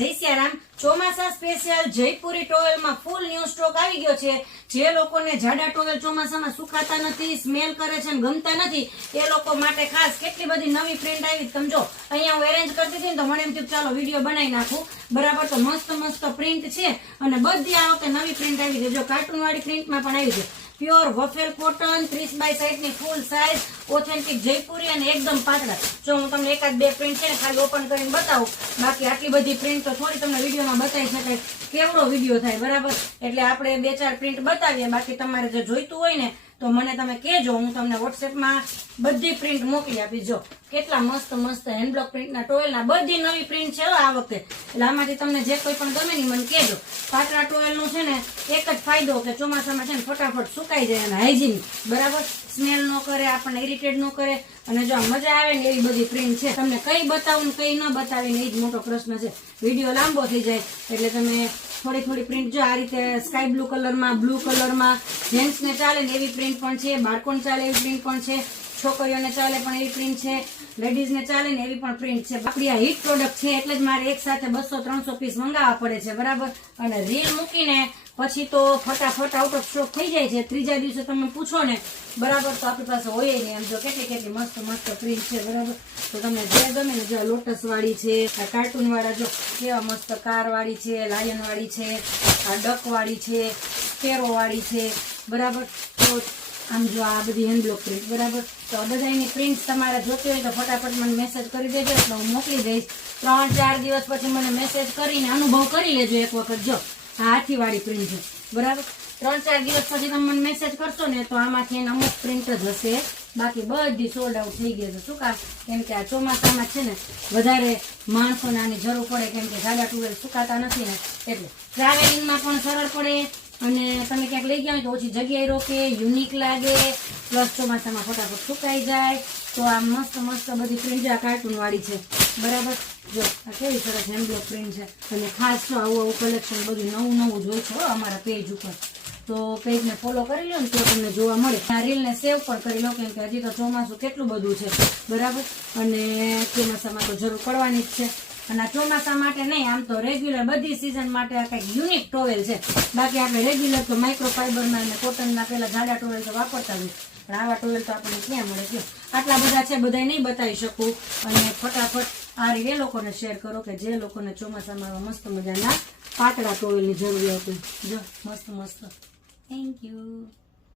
જય સિયારામ. ચોમાસા special Jaipuri towel માં ફૂલ ન્યુ સ્ટોક આવી ગયો છે. જે લોકોને જાડા ટોવેલ ચોમાસામાં સુકાતા નથી, સ્મેલ કરે છે, ગમતા નથી, એ લોકો માટે ખાસ કેટલી બધી નવી પ્રિન્ટ આવી. તમે જો અહીંયા હું એરેન્જ કરતી હતી ને તો મને એમ થયું ચાલો વિડીયો બનાવી નાખું. બરાબર, તો મસ્ત મસ્ત પ્રિન્ટ છે અને બધી આ વખતે નવી પ્રિન્ટ આવી છે. જો કાર્ટૂન વાળી પ્રિન્ટમાં પણ આવી છે. પ્યોર વફેલ કોટન 30x60 ની ફૂલ સાઇઝ, ઓથેન્ટિક જયપુરી અને એકદમ પાતળા. જો હું તમને એકાદ બે પ્રિન્ટ છે ને ખાલી ઓપન કરીને બતાવું, બાકી આટલી બધી પ્રિન્ટ તો થોડી તમને વિડીયોમાં બતાવી શકાય, કેવડો વિડીયો થાય. બરાબર, એટલે આપણે બે ચાર પ્રિન્ટ બતાવીએ. બાકી તમારે જો જોઈતું હોય ને તો મને તમે કહેજો, હું તમને વોટ્સએપમાં બધી પ્રિન્ટ મોકલી આપીશ. જો કેટલા મસ્ત મસ્ત હેન્ડબ્લોક પ્રિન્ટના ટોવેલના બધી નવી પ્રિન્ટ છે આ વખતે. એટલે આમાંથી તમને જે કોઈ પણ ગમે ને મને કહેજો. પાતળા ટોવેલનું છે ને એક જ ફાયદો કે ચોમાસામાં છે ને ફટાફટ સુકાઈ જાય અને હાઇજીન, બરાબર, સ્મેલ ન કરે, આપણને ઇરિટેટ ન કરે અને જો મજા આવે ને એવી બધી પ્રિન્ટ છે. તમને કઈ બતાવું ને કઈ ન બતાવીને એ જ મોટો પ્રશ્ન છે. વિડીયો લાંબો થઈ જાય એટલે તમે થોડી થોડી પ્રિન્ટ જો આ રીતે સ્કાય બ્લુ કલરમાં, બ્લુ કલરમાં, જેન્ટ્સને ચાલે ને એવી પ્રિન્ટ પણ છે, બાળકોને ચાલે એવી પ્રિન્ટ પણ છે, છોકરીઓને ચાલે પણ એવી પ્રિન્ટ છે, લેડીઝને ચાલે ને એવી પણ પ્રિન્ટ છે. આપણી આ હિટ પ્રોડક્ટ છે એટલે જ મારે એક સાથે 200-300 પીસ મંગાવવા પડે છે. બરાબર, અને રીલ મૂકીને પછી તો ફટાફટ આઉટ ઓફ સ્ટોક થઈ જાય છે. ત્રીજા દિવસે તમે પૂછો ને, બરાબર, તો આપણી પાસે હોય નહીં. એમ જો કેટલી કેટલી મસ્ત મસ્ત પ્રિન્ટ છે. બરાબર, તો તમને જે ગમે ને, જો લોટસ વાળી છે, આ કાર્ટૂન વાળા જો કેવા મસ્ત કાર વાળી છે, લાયન વાળી છે, આ ડક વાળી છે, સ્પેરો વાળી છે. બરાબર, તો આમ જો આ બધી હેન્ડબ્લોક પ્રિન્ટ. બરાબર, તો બધાની પ્રિન્ટ તમારે જોતી હોય તો ફટાફટ મને મેસેજ કરી દેજો એટલે હું મોકલી દઈશ. 3-4 દિવસ પછી મને મેસેજ કરીને અનુભવ કરી લેજો એક વખત. જો આ હાથીવાળી પ્રિન્ટ છે. બરાબર, 3-4 દિવસ પછી તમે મને મેસેજ કરશો ને તો આમાંથી એને અમુક પ્રિન્ટ જ હશે, બાકી બધી સોલ્ડ આઉટ થઈ ગઈ છે. શું કામ? કેમ કે આ ચોમાસામાં છે ને વધારે માણસોને આની જરૂર પડે, કેમ કે જાડા ટુવેલ સુકાતા નથી ને, એટલે ટ્રાવેલિંગમાં પણ સરળ પડે અને તમે ક્યાંક લઈ ગયા હોય તો ઓછી જગ્યાએ રોકે, યુનિક લાગે, પ્લસ ચોમાસામાં ફટાફટ સુકાઈ જાય. તો આ મસ્ત મસ્ત બધી પ્રિન્ટ આ કાર્ટૂન વાળી છે. બરાબર, જો આ કેવી સરસ હેન્ડબ્લોક પ્રિન્ટ છે. અને ખાસ તો આવું આવું કલેક્શન બધું નવું નવું જ હોય છે અમારા પેજ ઉપર. તો પેજને ફોલો કરી લો ને તો તમને જોવા મળે. આ રીલને સેવ પણ કરી લો, કેમ કે હજી તો ચોમાસું કેટલું બધું છે. બરાબર, અને ચોમાસામાં તો જરૂર પડવાની જ છે. અને આ ચોમાસા માટે નહીં, આમ તો રેગ્યુલર બધી સિઝન માટે આ કંઈક યુનિક ટોવેલ છે. બાકી આપણે રેગ્યુલર તો માઇક્રોફાઈબરના અને કોટનના પેલા જાડા ટોવેલ તો વાપરતા હોય, પણ આવા ટોવેલ તો આપણને ક્યાં મળે છે. આટલા બધા છે, બધા નહીં બતાવી શકું. અને ફટાફટ આ રીલ એ લોકોને શેર કરો કે જે લોકોને ચોમાસામાં મસ્ત મજાના પાતળા ટોવેલની જરૂરિયાત હોય. જો મસ્ત મસ્ત. Thank you.